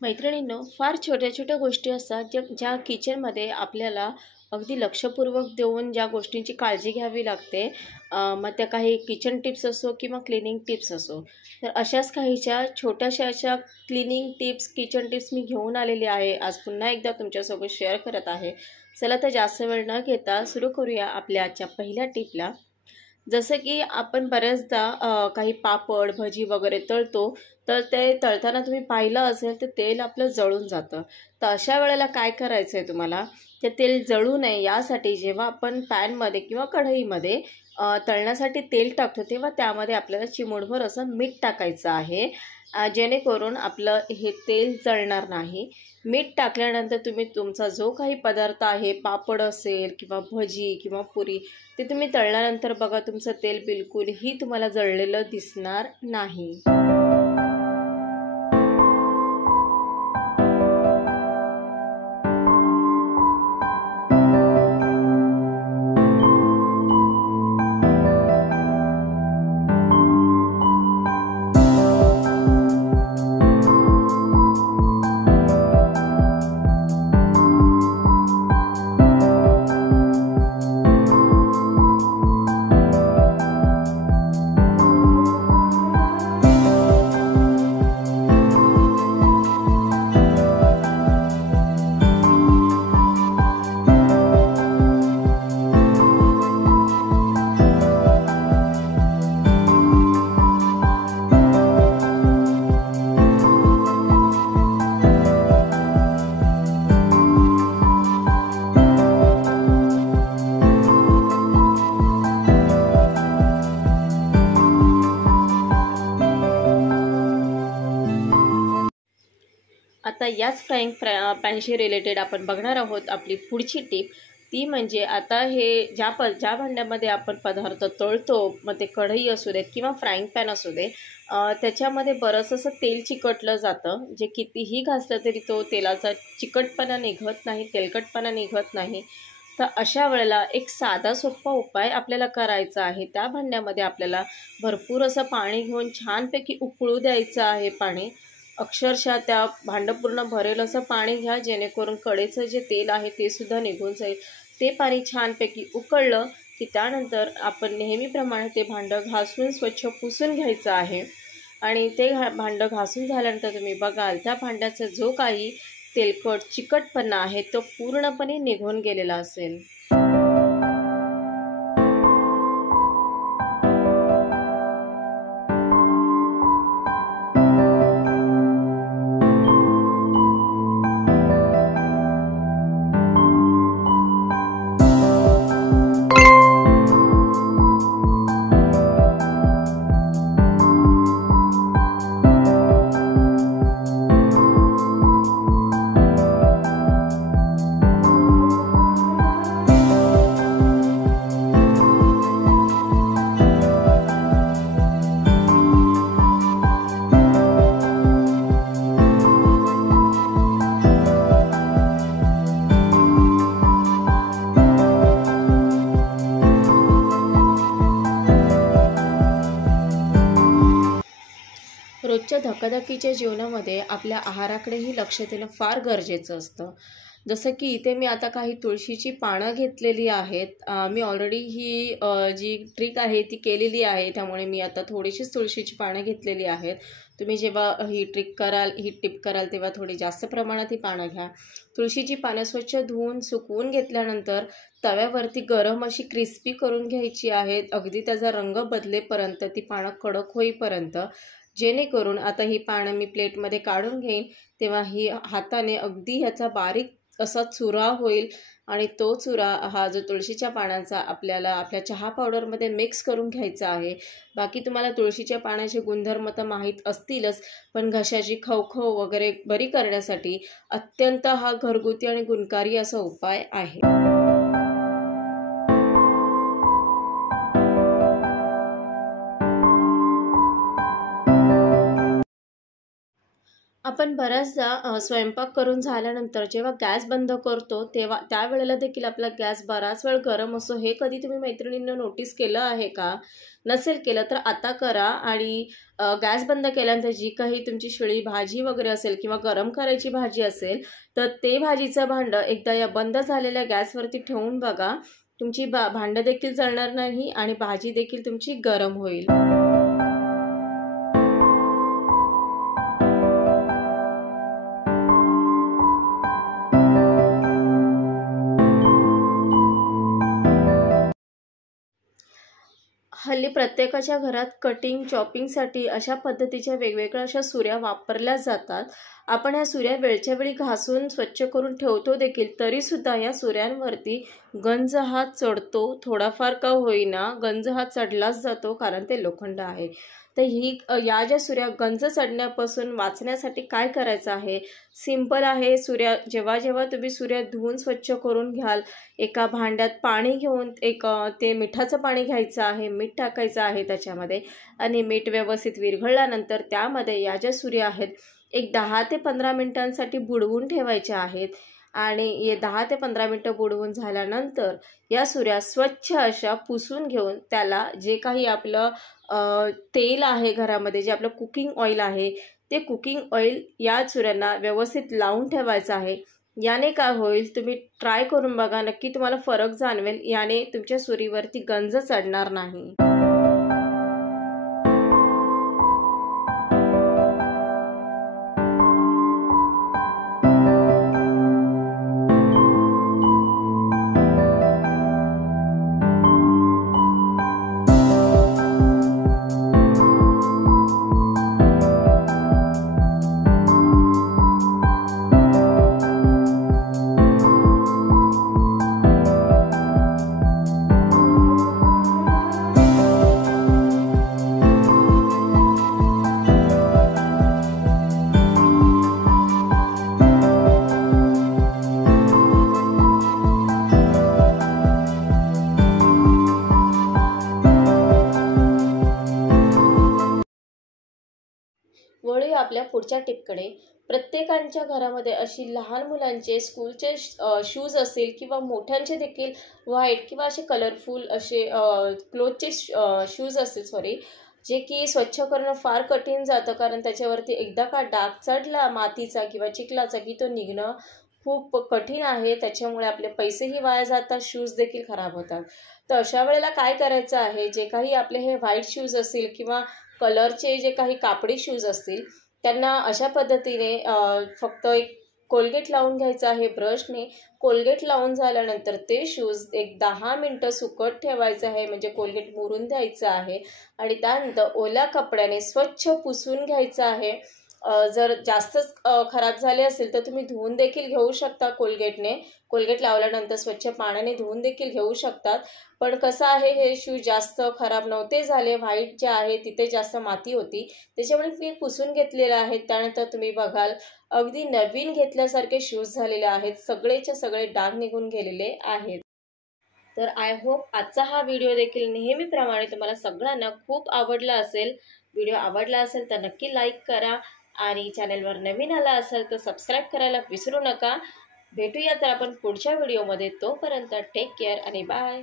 मैत्रिणींनो, फार छोट्या-छोट्या गोष्टी असतात ज्या किचनमध्ये आपल्याला अगदी लक्षपूर्वक देऊन ज्या गोष्टींची काळजी घ्यावी लागते. मग त्या काही किचन टिप्स असो किंवा क्लिनिंग टिप्स असो. तर अशाच काहीच्या छोट्याशा अशा क्लिनिंग टिप्स, किचन टिप्स मी घेऊन आलेली आहे. आज पुन्हा एकदा तुमच्यासोबत शेअर करत आहे. चला तर जास्त वेळ न घेता सुरू करूया आपल्या आजच्या पहिल्या टिपला. जसं की आपण बऱ्याचदा काही पापड, भजी वगैरे तळतो, तर ते तळताना तुम्ही पाहिलं असेल तर तेल आपलं जळून जातं. तर अशा वेळेला काय करायचं आहे तुम्हाला, ते तेल जळू नये यासाठी जेव्हा आपण पॅनमध्ये किंवा कढईमध्ये तळण्यासाठी तेल टाकतो, तेव्हा त्यामध्ये आपल्याला चिमूटभर असं मीठ टाकायचं आहे, जेणेकरून आपलं हे तेल जळणार नाही. मीठ टाकल्यानंतर तुम्ही तुमचा जो काही पदार्थ आहे, पापड असेल किंवा भजी किंवा पुरी, ते तुम्ही तळल्यानंतर बघा तुमचं तेल बिलकुलही तुम्हाला जळलेलं दिसणार नाही. आता याच फ्राईंग पॅनशी रिलेटेड आपण बघणार आहोत आपली पुढची टीप. ती म्हणजे आता हे ज्या भांड्यामध्ये आपण पदार्थ तळतो, मग ते कढई असू दे किंवा फ्राईंग पॅन असू दे, त्याच्यामध्ये बरंच असं तेल चिकटलं जातं. जे कितीही घासलं तरी तो तेलाचा चिकटपणा निघत नाही, तेलकटपणा निघत नाही. तर अशा वेळेला एक साधा सोपा उपाय आपल्याला करायचा आहे. त्या भांड्यामध्ये आपल्याला भरपूर असं पाणी घेऊन छानपैकी उकळू द्यायचं आहे. पाणी अक्षरशः त्या भांडं पूर्ण भरेल असं पाणी घ्या, जेणेकरून कढईचं जे तेल आहे ते सुद्धा निघून जाईल. ते पाणी छानपैकी उकळलं की त्यानंतर आपण नेहमीप्रमाणे ते भांडं घासून स्वच्छ पुसून घ्यायचं आहे. आणि ते भांडं घासून झाल्यानंतर तुम्ही बघाल त्या भांड्याचा जो काही तेलकट चिकटपणा आहे तो पूर्णपणे निघून गेलेला असेल. रोजच्या धकाधकीच्या जीवनामध्ये आपल्या आहाराकडेही लक्ष देणं फार गरजेचं असतं. जसं की इथे मी आता काही तुळशीची पानं घेतलेली आहेत. मी ऑलरेडी ही जी ट्रिक आहे ती केलेली आहे, त्यामुळे मी आता थोडीशीच तुळशीची पानं घेतलेली आहेत. तुम्ही जेव्हा ही टिप कराल तेव्हा थोडी जास्त प्रमाणात ही पानं घ्या. तुळशीची पानं स्वच्छ धुवून सुकवून घेतल्यानंतर तव्यावरती गरम अशी क्रिस्पी करून घ्यायची आहेत, अगदी त्याचा रंग बदलेपर्यंत, ती पानं कडक होईपर्यंत. जेणेकरून आता ही पानं मी प्लेटमध्ये काढून घेईन, तेव्हा ही हाताने अगदी ह्याचा बारीक असा चुरा होईल आणि तो चुरा हा जो तुळशीच्या पानांचा आपल्याला आपल्या चहा पावडरमध्ये मिक्स करून घ्यायचा आहे. बाकी तुम्हाला तुळशीच्या पानाचे गुणधर्म तर माहीत असतीलच, पण घशाची खवखव वगैरे बरी करण्यासाठी अत्यंत हा घरगुती आणि गुणकारी असा उपाय आहे. आपण बऱ्याचदा स्वयंपाक करून झाल्यानंतर जेव्हा गॅस बंद करतो तेव्हा त्यावेळेला देखील आपला गॅस बराच वेळ गरम असतो. हे कधी तुम्ही मैत्रिणींना नोटीस केलं आहे का? नसेल केलं तर आता करा आणि गॅस बंद केल्यानंतर जी काही तुमची शिळी भाजी वगैरे असेल किंवा गरम करायची भाजी असेल तर ते भाजीचं भांडं एकदा या बंद झालेल्या गॅसवरती ठेवून बघा. तुमची भांडं देखील जळणार नाही आणि भाजी देखील तुमची गरम होईल. हल्ली प्रत्येकाच्या घरात कटिंग चॉपिंगसाठी अशा पद्धतीच्या वेगवेगळ्या अशा सुऱ्या वापरल्या जातात. आपण ह्या सुऱ्या वेळच्या वेळी घासून स्वच्छ करून ठेवतो देखील, तरीसुद्धा या सुऱ्यांवरती गंज हा चढतो. थोडाफार का होईना गंज हा चढलाच जातो, कारण ते लोखंड आहे. तर या ज्या सुऱ्या गंज चढण्यापासून वाचण्यासाठी काय करायचं आहे? सिंपल आहे. जेव्हा जेव्हा तुम्ही सुऱ्या धुवून स्वच्छ करून घ्याल, एका भांड्यात पाणी घेऊन ते मिठाचं पाणी घ्यायचं आहे, मीठ टाकायचं आहे त्याच्यामध्ये आणि मीठ व्यवस्थित विरघळल्यानंतर त्यामध्ये या ज्या सुऱ्या आहेत एक 10 ते 15 मिनिटांसाठी बुडवून ठेवायच्या आहेत आणि हे 10 ते 15 मिनिटं बुडवून झाल्यानंतर या सुऱ्या स्वच्छ अशा पुसून घेऊन त्याला जे काही आपलं तेल आहे घरामध्ये, जे आपलं कुकिंग ऑइल आहे, ते कुकिंग ऑइल या सुऱ्यांना व्यवस्थित लावून ठेवायचं आहे. याने काय होईल, तुम्ही ट्राय करून बघा, नक्की तुम्हाला फरक जाणवेल. याने तुमच्या सुरीवरती गंज चढणार नाही. वळूया आपल्या पुढच्या टिपकडे. प्रत्येकाच्या घरामध्ये अशी लहान मुलांचे स्कूलचे शूज असतील किंवा मोठ्यांचे देखील व्हाईट किंवा असे कलरफुल असे क्लोथचे शूज असतील जे की स्वच्छ करणं फार कठीण जातं, कारण त्याच्यावरती एकदा का डाग चढला मातीचा किंवा चिखलाचा की तो निघणं खूप कठीण आहे. त्याच्यामुळे आपले पैसेही वाया जातात, शूज देखील खराब होतात. तर अशा वेळेला काय करायचं आहे, जे काही आपले हे व्हाईट शूज असतील किंवा कलरचे जे काही कापडी शूज असतील त्यांना अशा पद्धतीने फक्त एक कोलगेट लावून घ्यायचं आहे ब्रशने. कोलगेट लावून झाल्यानंतर ते शूज एक 10 मिनिटं सुकत ठेवायचं आहे, म्हणजे कोलगेट मुरून द्यायचं आहे आणि त्यानंतर ओल्या कपड्याने स्वच्छ पुसून घ्यायचं आहे. जर जास्तच खराब झाले असेल तर तुम्ही धुवून देखील घेऊ शकता कोलगेटने. कोलगेट लावल्यानंतर स्वच्छ पाण्याने धुवून देखील घेऊ शकतात. पण कसं आहे, हे शूज जास्त खराब नव्हते झाले. व्हाईट जे आहे तिथे जास्त माती होती, त्याच्यामुळे मी पुसून घेतलेले आहेत. त्यानंतर तुम्ही बघाल अगदी नवीन घेतल्यासारखे शूज झालेले आहेत. सगळेच्या सगळे डाग निघून गेलेले आहेत. तर आय होप आजचा हा व्हिडिओ देखील नेहमीप्रमाणे तुम्हाला सगळ्यांना खूप आवडला असेल. व्हिडिओ आवडला असेल तर नक्की लाईक करा आणि चॅनलवर नवीन आला असेल तर सबस्क्राईब करायला विसरू नका. भेटूया तर आपण पुढच्या व्हिडिओमध्ये. तोपर्यंत टेक केअर आणि बाय.